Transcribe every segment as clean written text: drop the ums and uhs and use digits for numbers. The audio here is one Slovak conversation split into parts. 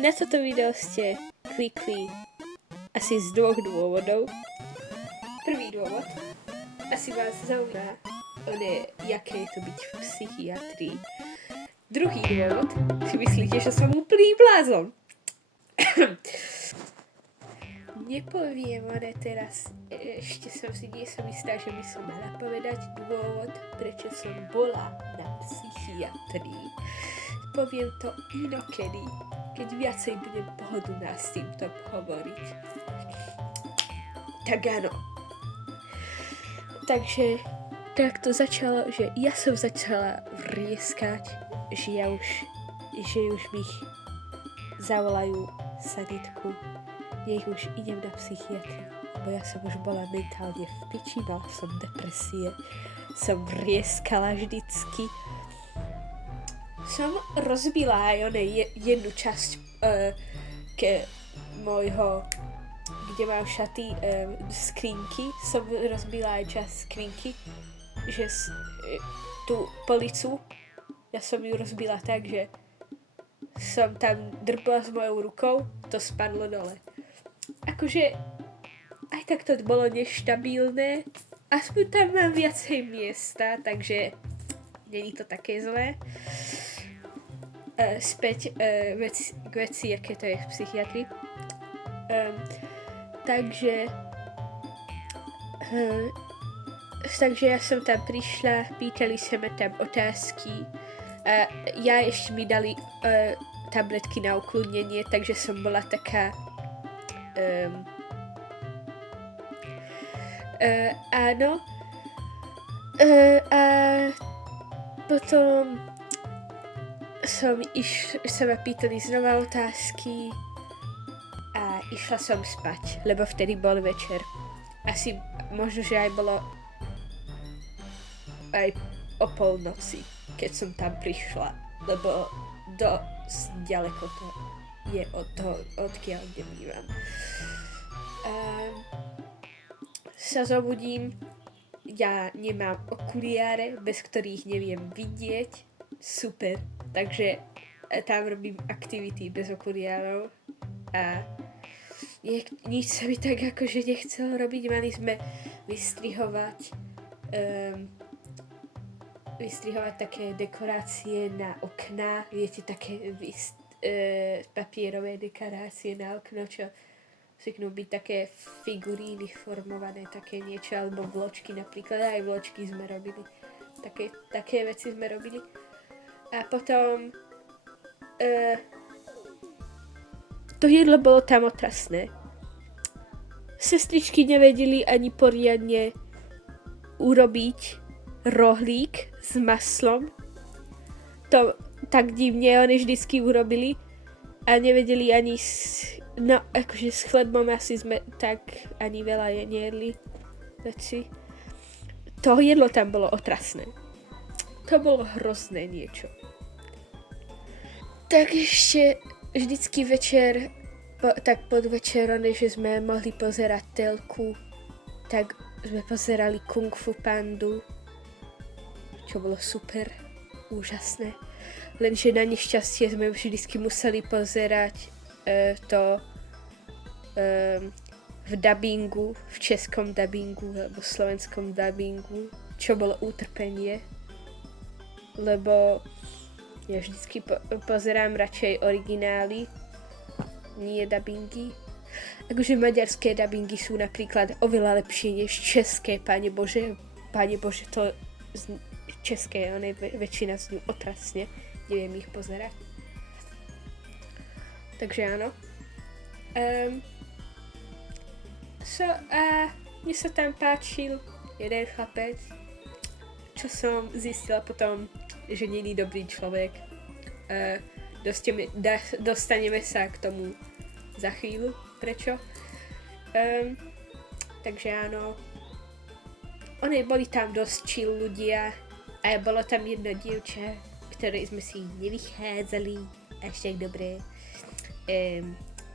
Na toto video ste klikli asi z dvoch dôvodov. Prvý dôvod, asi vás zaujíma, jaké je to byť v psychiatrii. Druhý dôvod, si myslíte, že som úplný blázon. Nepoviem, teraz ešte nie som istá, že by som mala povedať dôvod, prečo som bola na psychiatrii. Poviem to inokedy, keď viacej budem pohodlná s týmto hovoriť. Tak áno. Takže tak to začalo, že ja som začala vrieskať, že už mi zavolajú sanitku, nech už idem na psychiatriu, lebo ja som už bola mentálne v piči, mala som depresie, som vrieskala vždycky. Som rozbila aj jednu časť môjho, kde mám šaty, skrinky, som rozbila aj časť skrinky, že tú policu, ja som ju rozbila tak, že som tam drbla s mojou rukou, to spadlo dole. Akože aj tak to bolo neštabilné, aspoň tam mám viacej miesta, takže není to také zlé. Späť k veci, aké to je v psychiatrii. Takže ja som tam prišla, pýtali sa ma tam otázky a ja ešte mi dali tabletky na ukludnenie, takže som bola taká áno. A potom sa ma pýtali znova otázky a išla som spať, lebo vtedy bol večer. Asi možno, že aj bolo aj o polnoci, keď som tam prišla, lebo dosť ďaleko to je od toho, odkiaľ kde bývam. Sa zobudím, ja nemám okuliare, bez ktorých neviem vidieť, super, takže tam robím aktivity bez okuliarov a nič sa mi tak akože nechcelo robiť. Mali sme vystrihovať také dekorácie na okná, viete, také papierové dekorácie na okno, čo zvyknú byť také figuríny formované, také niečo, alebo vločky napríklad, aj vločky sme robili, také veci sme robili. A potom to jedlo bolo tam otrasné. Sestričky nevedeli ani poriadne urobiť rohlík s maslom. To tak divne oni vždycky urobili a nevedeli ani akože s chlebom asi sme tak ani veľa nejedli veci. To jedlo tam bolo otrasné. To bolo hrozné niečo. Tak ešte vždycky večer, tak podvečerone, že sme mohli pozerať telku, tak sme pozerali Kung Fu Pandu, čo bolo super, úžasné. Lenže na nešťastie sme vždycky museli pozerať v dabingu, v českom dabingu alebo slovenskom dabingu, čo bolo utrpenie, lebo ja vždycky pozerám radšej originály, nie dabingy. Akože maďarské dabingy sú napríklad oveľa lepšie než české, Pane Bože, to české, väčšina z nich otrasne, neviem ich pozerať. Takže áno. A mne sa tam páčil jeden chlapec, čo som zistila potom, že není dobrý človek. Dostaneme sa k tomu za chvíľu, prečo. Takže áno, boli tam dosť chill ľudia a bolo tam jedno dievča, ktoré sme si nevychádzali až tak dobre.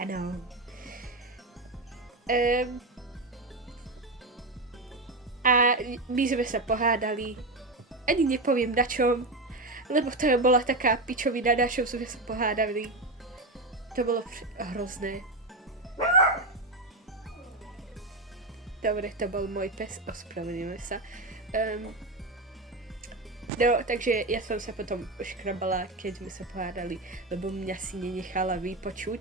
Áno. A my sme sa pohádali, ani nepoviem na čom, lebo to bola taká pičovina, na čom sme sa pohádali. To bolo hrozné. Dobre, to bol môj pes, ospravedlňujem sa. No, takže ja som sa potom škrabala, keď sme sa pohádali, lebo mňa si nenechala vypočuť,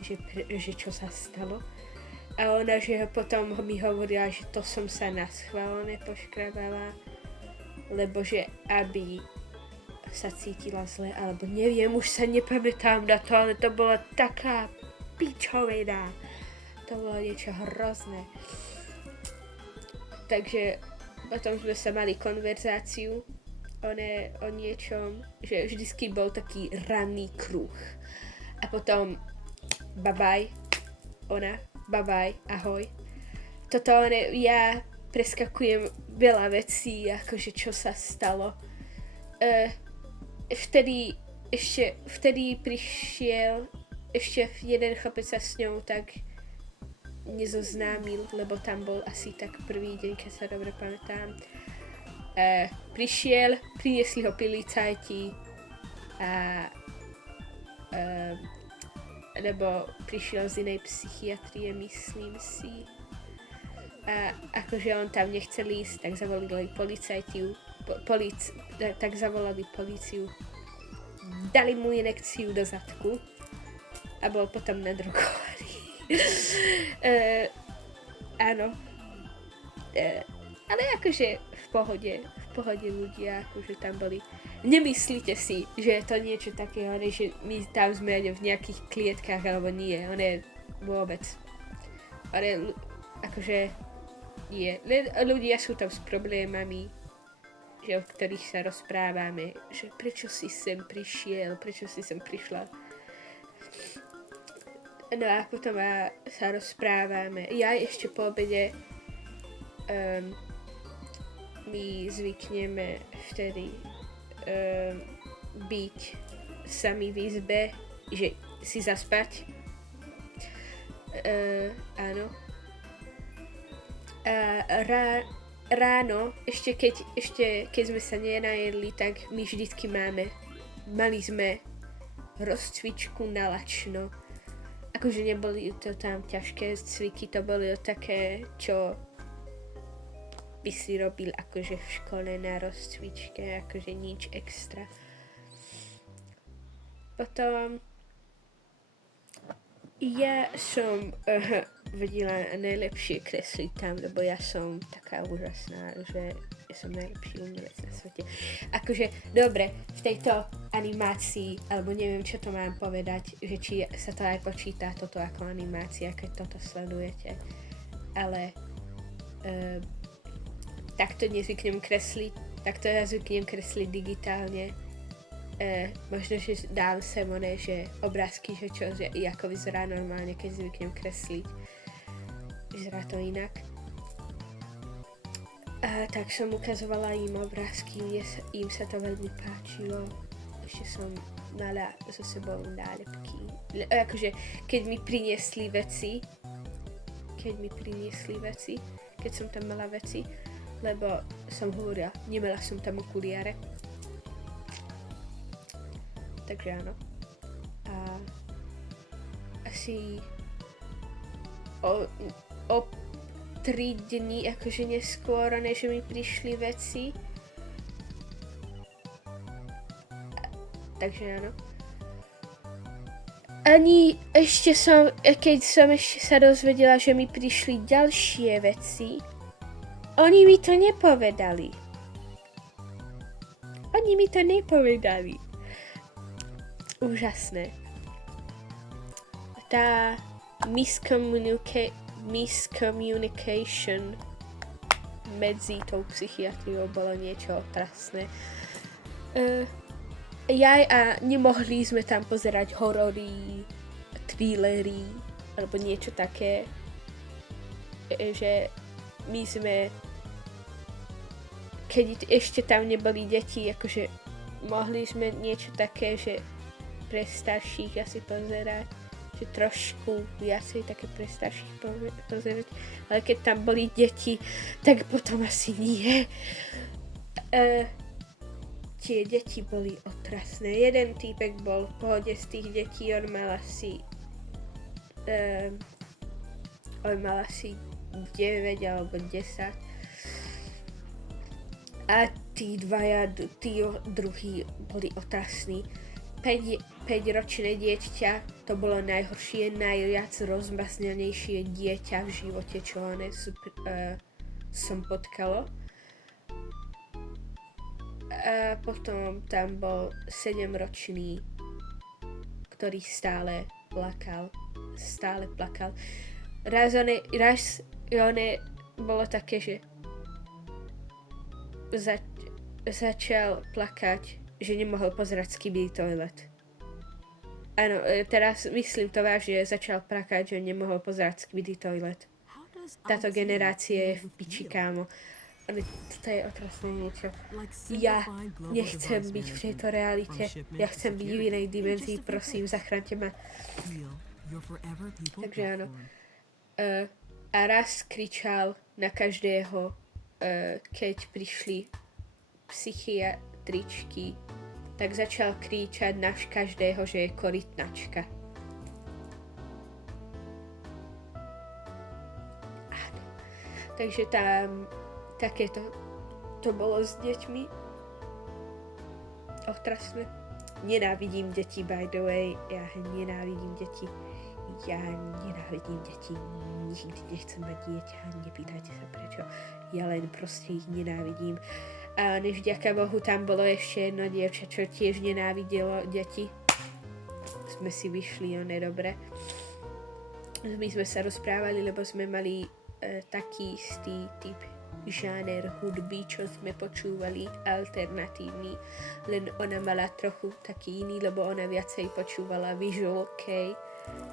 že čo sa stalo. A ona, že potom mi hovorila, že to som sa naschválne poškrabala, lebo že aby sa cítila zle, alebo neviem, už sa nepamätám na to, ale to bola taká pičovina. To bolo niečo hrozné. Takže potom sme sa mali konverzáciu o niečom, že vždycky bol taký ranný kruh. A potom babaj, ona, babaj, ahoj. Toto ja preskakujem veľa vecí, akože čo sa stalo. Vtedy prišiel ešte jeden chlapec sa s ňou tak nezoznámil, lebo tam bol asi tak prvý deň, keď sa dobre pamätám. Prišiel, priniesli ho policajti lebo prišiel z inej psychiatrie, myslím si. A akože on tam nechcel ísť, tak zavolali zavolali políciu. Dali mu injekciu do zadku a bol potom nadrogovaný. Áno. Ale akože v pohode ľudia akože tam boli. Nemyslíte si, že je to niečo takého, že my tam sme v nejakých klietkách alebo nie, vôbec. Ale akože nie. Ľudia sú tam s problémami, že o ktorých sa rozprávame, že prečo si sem prišiel, prečo si sem prišla. No a potom sa rozprávame. Ja ešte po obede my zvykneme vtedy byť sami v izbe, že si zaspať. Áno. Ráno, ešte keď sme sa nenajedli, tak my vždycky mali sme rozcvičku na lačno. Akože neboli to tam ťažké cviky, to boli také, čo by si robil akože v škole na rozcvičke, akože nič extra. Potom ja som vedela najlepšie kresliť tam, lebo ja som taká úžasná, že ja som najlepší umelec na svete. Akože, dobre, v tejto animácii, alebo neviem, čo to mám povedať, že či sa to aj počíta toto ako animácia, keď toto sledujete. Ale takto nezvyknem kresliť, takto ja zvyknem kresliť digitálne. Možno, že dám sem že obrázky, že čo, že ako vyzerá normálne, keď zvyknem kresliť. Vyzerá to inak. Tak som ukazovala im obrázky, im sa to veľmi páčilo. Ešte som mala so sebou nálepky. Akože, keď mi priniesli veci, keď som tam mala veci, lebo som hovorila, nemala som tam okuliare. Takže áno. A asi o 3 dní akože neskôr, než mi prišli veci. Takže áno. Ani ešte keď som ešte sa dozvedela, že mi prišli ďalšie veci, oni mi to nepovedali. Úžasné. Tá miscommunication medzi tou psychiatriou bolo niečo otrasné. A nemohli sme tam pozerať horory, thrillery alebo niečo také, že my sme, keď ešte tam neboli deti, akože mohli sme niečo také, že pre starších asi pozerať, že trošku viacej také pre starších pozerať, ale keď tam boli deti, tak potom asi nie. tie deti boli otrasné. Jeden týpek bol v pohode z tých detí, on mal asi 9 alebo 10. A tí druhí boli otrasní. 5-ročné dieťa, to bolo najhoršie, najviac rozmaznanejšie dieťa v živote, čo som potkalo. A potom tam bol 7-ročný, ktorý stále plakal. Raz bolo také, že začal plakať, že nemohol pozerať Skibidi Toilet. Áno, teraz myslím to vážne, začal plakať, že nemohol pozerať Skibidi Toilet. Táto generácia je v piči, kámo. Toto je otrasné niečo. Ja nechcem byť v tejto realite. Ja chcem byť v inej dimenzii, prosím, zachránte ma. Takže áno. A raz kričal na každého, keď prišli psychiatričky, tak začal kričať na každého, že je korytnačka. Áno. Takže tam takéto to bolo s deťmi. Otrasné. Nenávidím deti, by the way. Ja nenávidím deti. Nikdy nechcem mať dieťa. Nepýtajte sa prečo. Ja len proste ich nenávidím. A než vďaka Bohu tam bolo ešte jedno dievča, čo tiež nenávidelo deti. Sme si vyšli, dobre. My sme sa rozprávali, lebo sme mali taký istý typ žáner hudby, čo sme počúvali, alternatívny, len ona mala trochu taký iný, lebo ona viacej počúvala visual kei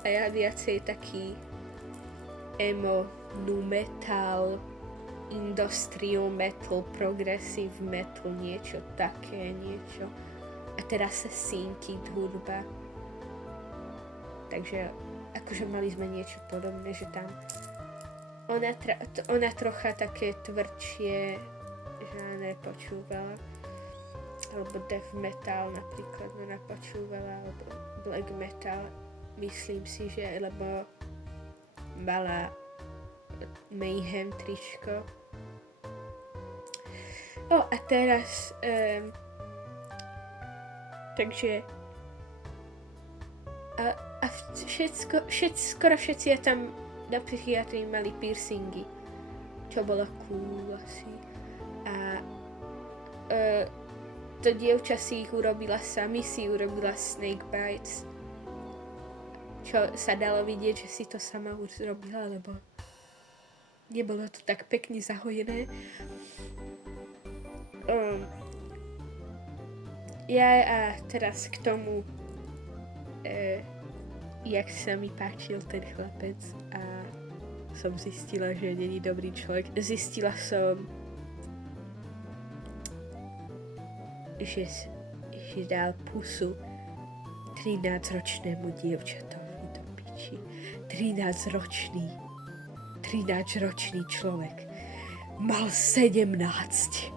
a ja viacej taký emo, nu metal, industrial metal, progressive metal, niečo také, niečo. A teraz sa syntiť hudba. Takže akože mali sme niečo podobné, že tam ona trocha také tvrdšie žáner počúvala, alebo death metal napríklad ona počúvala, alebo black metal, myslím si, že lebo mala Mayhem tričko. A teraz takže a skoro všetci tam na psychiatrii mali piercingy, čo bolo cool asi. A to dievča si ich urobila urobila snake bites, čo sa dalo vidieť, že si to sama už zrobila, lebo nebolo to tak pekne zahojené. A teraz k tomu, jak sa mi páčil ten chlapec a som zistila, že není dobrý človek. Zistila som, že dal pusu 13-ročnému dievčatovi do piči. 13-ročný človek mal 17.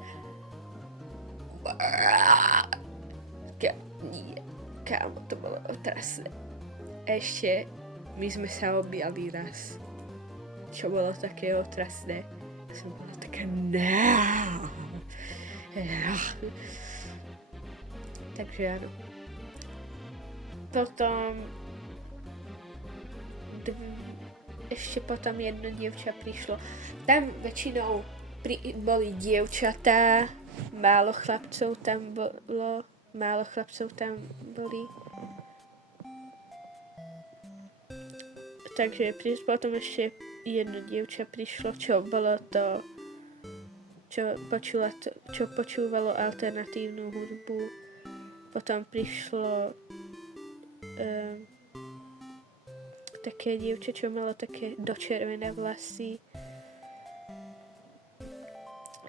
Nie, kámo, to bolo otrasné. Ešte my sme sa objali raz, čo bolo také otrasné. Som bola taká Takže áno. Ešte potom jedno dievča prišlo. Tam väčšinou boli dievčatá, málo chlapcov tam boli. Takže potom ešte jedno dievča prišlo, čo bolo to, čo počúvalo alternatívnu hudbu. Potom prišlo také dievča, čo malo také dočervené vlasy.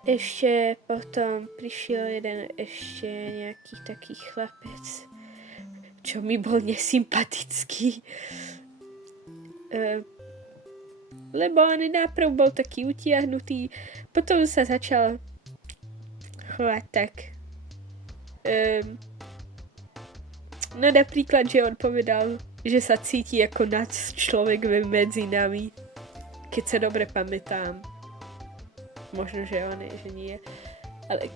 Ešte potom prišiel jeden ešte nejaký taký chlapec, čo mi bol nesympatický. Lebo on najprv bol taký utiahnutý, potom sa začal chovať tak No napríklad, že on povedal, že sa cíti ako človek medzi nami. Keď sa dobre pamätám. Možno, že on je, že nie. Ale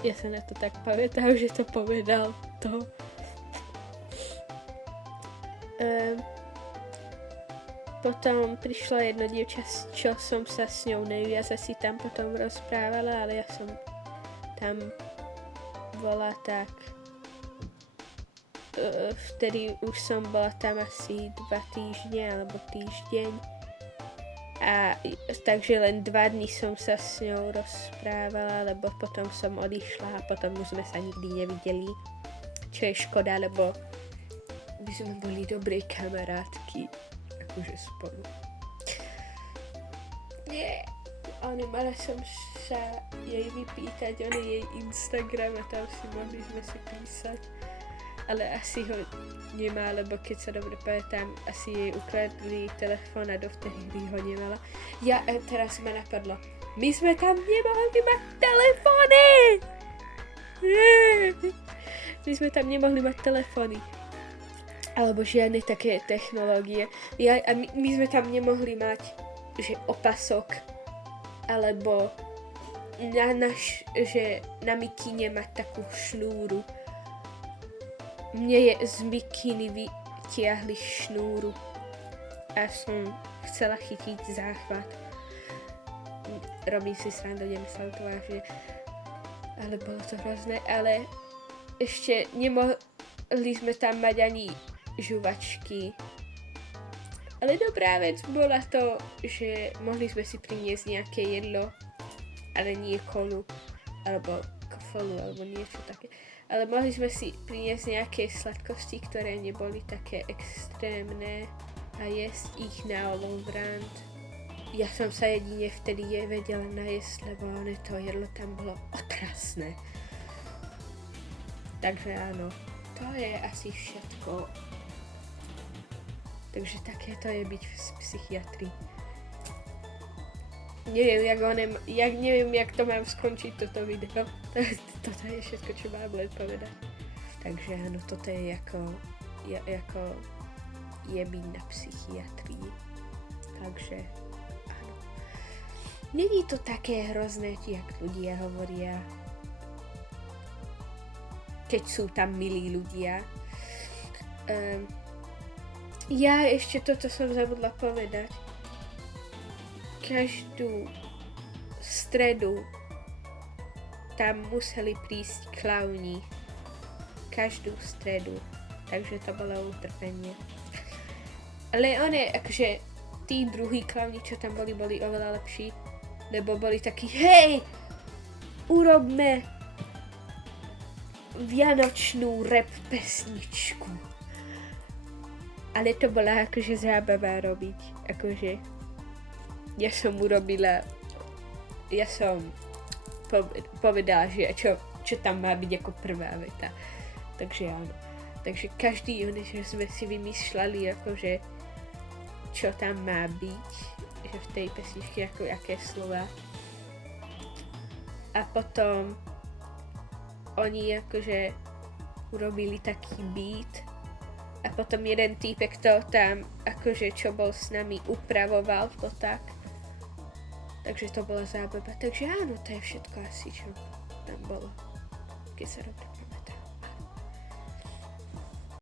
ja sa na to tak pamätám, že to povedal to. Potom prišlo jedno dievča, čo som sa s ňou najviac asi tam potom rozprávala, ale ja som tam bola tak... Vtedy už som bola tam asi 2 týždne alebo týždeň. A takže len 2 dni som sa s ňou rozprávala, lebo potom som odišla a potom už sme sa nikdy nevideli. Čo je škoda, lebo by sme boli dobré kamarátky. Akože spolu. Nie. Ale mala som sa jej vypýtať, on je jej Instagram a tam si mohli sme si písať. Ale asi ho nemá, lebo keď sa dobre pamätám, asi jej ukradli telefón a dovtedy ho nemala. Ja teraz ma napadlo, my sme tam nemohli mať telefóny! My sme tam nemohli mať telefóny. Alebo žiadne také technológie. My sme tam nemohli mať, že opasok, alebo že na mikine mať takú šnúru. Mne je z mikiny vytiahli šnúru a som chcela chytiť záchvat. Robím si srandu, nemyslel to vážne. Ale bolo to hrozné, ale ešte nemohli sme tam mať ani žuvačky. Ale dobrá vec bola to, že mohli sme si priniesť nejaké jedlo, ale nie kolu, alebo kofolu, alebo niečo také. Ale mohli sme si priniesť nejaké sladkosti, ktoré neboli také extrémne a jesť ich na Olovrant. Ja som sa jedine vtedy vedela najesť, lebo to jedlo tam bolo otrasné. Takže áno, to je asi všetko. Takže také to je byť v psychiatrii. Neviem, jak to mám skončiť toto video. Toto je všetko, čo mám len povedať. Takže áno, toto je ako je byť na psychiatrii. Takže áno. Není to také hrozné, jak ľudia hovoria. Keď sú tam milí ľudia. Ja ešte toto som zabudla povedať. Každú stredu tam museli prísť klauni. Každú stredu. Takže to bolo utrpenie. Ale akože tí druhí klauni, čo tam boli oveľa lepší. Lebo boli takí, hej, urobme vianočnú rap pesničku. Ale to bola akože zábava robiť. Akože ja som povedala, že čo tam má byť ako prvá veta. Takže áno. Takže každý že sme si vymýšľali akože čo tam má byť, že v tej pesničke ako aké slova. A potom oni akože urobili taký beat a potom jeden týpek to tam akože čo bol s nami upravoval to tak. Takže to bola zábava. Takže áno, to je všetko asi, čo tam bolo. Keď sa robí.